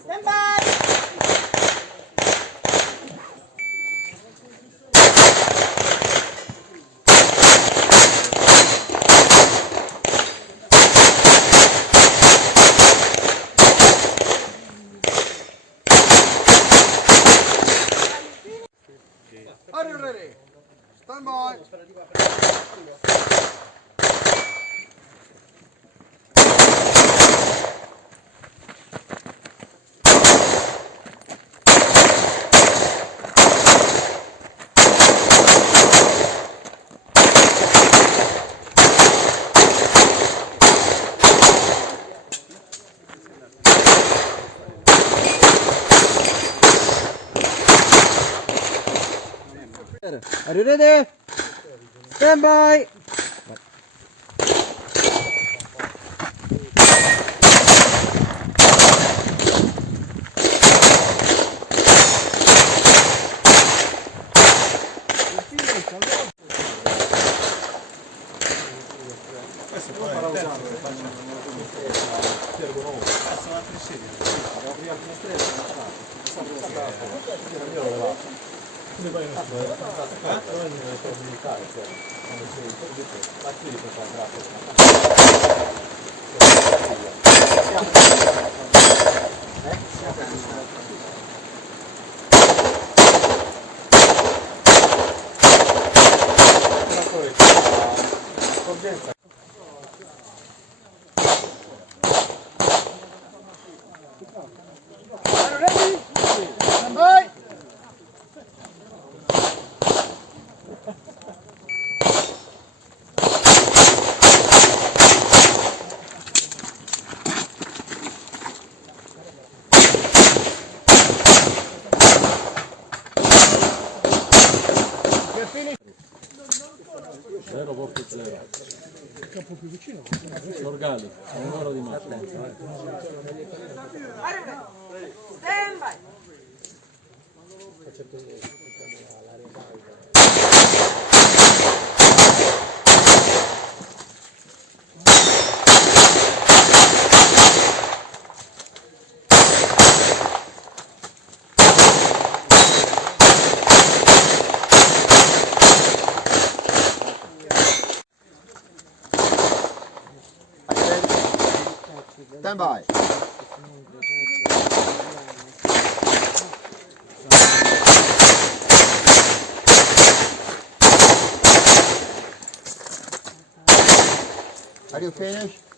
Stand by! Are you ready? Stand by. Are you ready? Stand by! Questo poi è il terzo che faccio sono altri 16. Quindi poi non Zero proprio zero. Un po' più vicino. L'organico, è un oro di macchina. Stand by! Stand by. Are you finished?